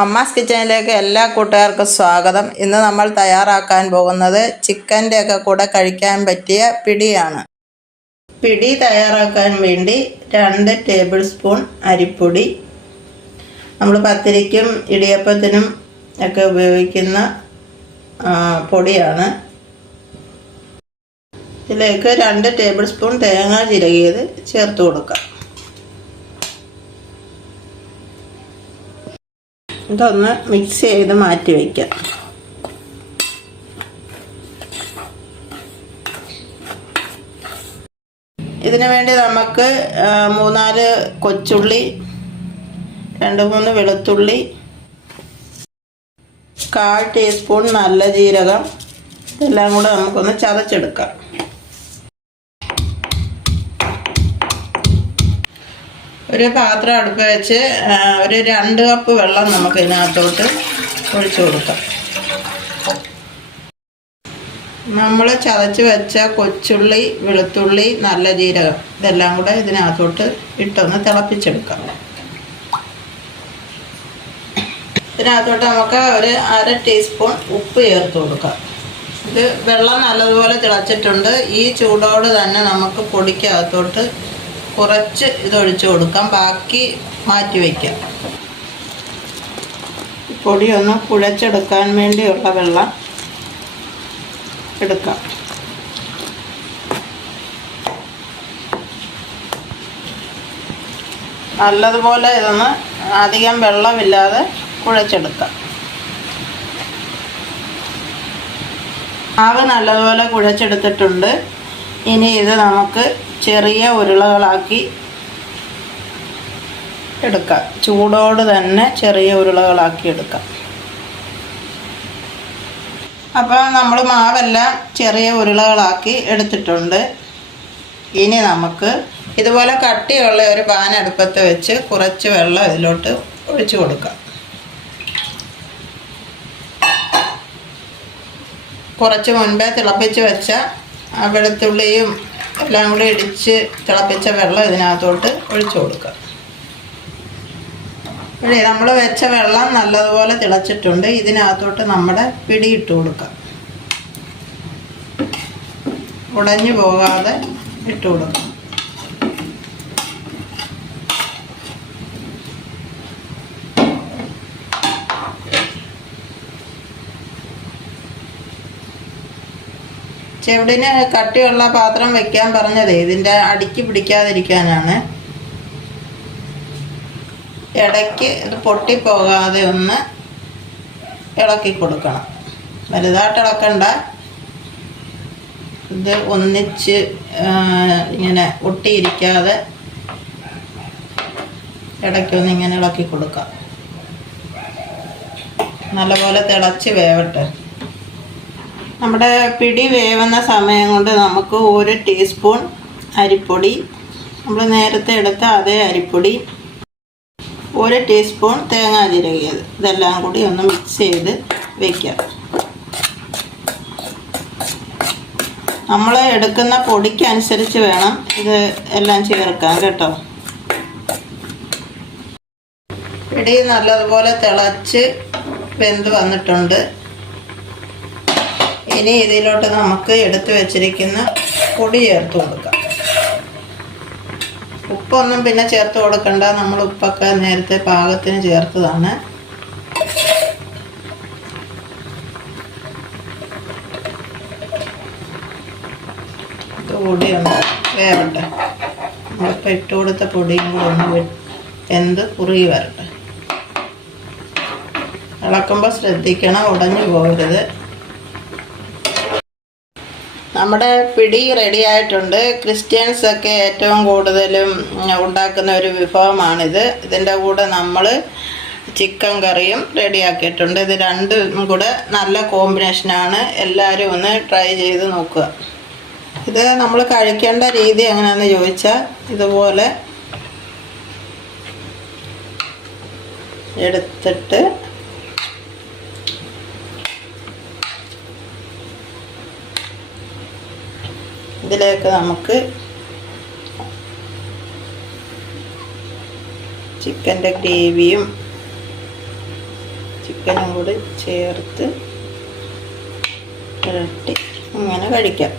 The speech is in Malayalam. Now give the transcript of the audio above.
അമ്മാസ് കിച്ചണിലേക്ക് എല്ലാ കൂട്ടുകാർക്കും സ്വാഗതം. ഇന്ന് നമ്മൾ തയ്യാറാക്കാൻ പോകുന്നത് ചിക്കന്റെ ഒക്കെ കൂടെ കഴിക്കാൻ പറ്റിയ പിടിയാണ്. പിടി തയ്യാറാക്കാൻ വേണ്ടി രണ്ട് ടേബിൾ സ്പൂൺ അരിപ്പൊടി നമ്മൾ പത്തിരിക്കും ഇടിയപ്പത്തിനും ഒക്കെ ഉപയോഗിക്കുന്ന പൊടിയാണ്. ഇതിലേക്ക് രണ്ട് ടേബിൾ സ്പൂൺ തേങ്ങ ചിരകിയത് ചേർത്ത് കൊടുക്കാം. ഇതൊന്ന് മിക്സ് ചെയ്ത് മാറ്റി വയ്ക്കാം ഇതിനു വേണ്ടി നമുക്ക് മൂന്നാൽ കൊച്ചുള്ളി രണ്ട് മൂന്ന് വെളുത്തുള്ളി കാൽ ടീസ്പൂൺ നല്ല ജീരകം ഇതെല്ലാം കൂടെ നമുക്കൊന്ന് ചതച്ചെടുക്കാം. ഒരു പാത്രം അടുപ്പ് വെച്ച് ഒരു രണ്ട് കപ്പ് വെള്ളം നമുക്ക് ഇതിനകത്തോട്ട് ഒഴിച്ചു കൊടുക്കാം. നമ്മൾ ചതച്ച് വെച്ച കൊച്ചുള്ളി വെളുത്തുള്ളി നല്ല ജീരകം ഇതെല്ലാം കൂടെ ഇതിനകത്തോട്ട് ഇട്ടൊന്ന് തിളപ്പിച്ചെടുക്കാം. ഇതിനകത്തോട്ട് നമുക്ക് ഒരു അര ടീസ്പൂൺ ഉപ്പ് ചേർത്ത് കൊടുക്കാം. ഇത് വെള്ളം നല്ലതുപോലെ തിളച്ചിട്ടുണ്ട്. ഈ ചൂടോട് തന്നെ നമുക്ക് പൊടിക്കകത്തോട്ട് കുറച്ച് ഇതൊഴിച്ച് കൊടുക്കാം. ബാക്കി മാറ്റി വയ്ക്കാം. പൊടി ഒന്ന് കുഴച്ചെടുക്കാൻ വേണ്ടിയുള്ള വെള്ളം എടുക്കാം. നല്ലതുപോലെ ഇതൊന്ന് അധികം വെള്ളമില്ലാതെ കുഴച്ചെടുക്കാം. മാവ് നല്ലതുപോലെ കുഴച്ചെടുത്തിട്ടുണ്ട്. ഇനി ഇത് നമുക്ക് ചെറിയ ഉരുളകളാക്കി എടുക്കാം. ചൂടോട് തന്നെ ചെറിയ ഉരുളകളാക്കി എടുക്കാം. അപ്പോൾ നമ്മൾ മാവെല്ലാം ചെറിയ ഉരുളകളാക്കി എടുത്തിട്ടുണ്ട്. ഇനി നമുക്ക് ഇതുപോലെ കട്ടിയുള്ള ഒരു പാൻ അടുപ്പത്ത് വെച്ച് കുറച്ച് വെള്ളം ഇതിലോട്ട് ഒഴിച്ചു കൊടുക്കാം. കുറച്ച് മുൻപേ തിളപ്പിച്ച് വെച്ച വെളുത്തുള്ളിയും എല്ലാം കൂടി ഇടിച്ച് തിളപ്പിച്ച വെള്ളം ഇതിനകത്തോട്ട് ഒഴിച്ചു കൊടുക്കുക. ഇവിടെ നമ്മൾ വെച്ച വെള്ളം നല്ലതുപോലെ തിളച്ചിട്ടുണ്ട്. ഇതിനകത്തോട്ട് നമ്മുടെ പിടി ഇട്ട് കൊടുക്കാം ഉടഞ്ഞു പോകാതെ ഇട്ട് കൊടുക്കാം ചെവിടിന് കട്ടിയുള്ള പാത്രം വെക്കാൻ പറഞ്ഞതേ. ഇതിന്റെ അടിക്ക് പിടിക്കാതിരിക്കാനാണ്. ഇടയ്ക്ക് ഇത് പൊട്ടിപ്പോകാതെ ഒന്ന് ഇളക്കി കൊടുക്കണം. വലുതായിട്ട് ഇളക്കണ്ട. ഇത് ഒന്നിച്ച് ഇങ്ങനെ ഒട്ടിയിരിക്കാതെ ഇടയ്ക്കൊന്ന് ഇങ്ങനെ ഇളക്കി കൊടുക്കാം. നല്ലപോലെ തിളച്ച് വേവട്ടെ. നമ്മുടെ പിടി വേവുന്ന സമയം കൊണ്ട് നമുക്ക് ഒരു ടീസ്പൂൺ അരിപ്പൊടി. നമ്മൾ നേരത്തെ എടുത്ത അതേ അരിപ്പൊടി. ഒരു ടീസ്പൂൺ തേങ്ങാ ചിരകിയത് ഇതെല്ലാം കൂടി ഒന്ന് മിക്സ് ചെയ്ത് വെക്കാം. നമ്മൾ എടുക്കുന്ന പൊടിക്കനുസരിച്ച് വേണം ഇത് എല്ലാം ചേർക്കാൻ കേട്ടോ. പിടി നല്ലതുപോലെ തിളച്ച് വെന്ത് വന്നിട്ടുണ്ട്. ഇനി ഇതിലോട്ട് നമുക്ക് എടുത്തു വെച്ചിരിക്കുന്ന പൊടി ചേർത്ത് കൊടുക്കാം. ഉപ്പൊന്നും പിന്നെ ചേർത്ത് കൊടുക്കണ്ട. നമ്മൾ ഉപ്പൊക്കെ നേരത്തെ പാകത്തിന് ചേർത്തതാണ്. ഇതുകൂടി ഒന്ന് വേവട്ടെ. നമ്മളിപ്പോൾ ഇട്ട് കൊടുത്ത പൊടിയും കൂടെ ഒന്ന് എന്ത് കുറുകി വരട്ടെ. ഇളക്കുമ്പോൾ ശ്രദ്ധിക്കണം ഉടഞ്ഞു പോകരുത്. നമ്മുടെ പിടി റെഡിയായിട്ടുണ്ട് ക്രിസ്ത്യൻസ് ഒക്കെ ഏറ്റവും കൂടുതലും ഉണ്ടാക്കുന്ന ഒരു വിഭവമാണിത്. ഇതിന്റെ കൂടെ നമ്മൾ ചിക്കൻ കറിയും റെഡിയാക്കിയിട്ടുണ്ട് ഇത് രണ്ടും കൂടെ നല്ല കോമ്പിനേഷനാണ് എല്ലാവരും ഒന്ന് ട്രൈ ചെയ്ത് നോക്കുക. ഇത് നമ്മൾ കഴിക്കേണ്ട രീതി എങ്ങനെയാണെന്ന് ചോദിച്ചാൽ ഇതുപോലെ എടുത്തിട്ട് ഇതിലേക്ക് നമുക്ക് ചിക്കന്റെ ഗ്രേവിയും ചിക്കനും കൂടി ചേർത്ത് ഇരട്ടി ഇങ്ങനെ കഴിക്കാം.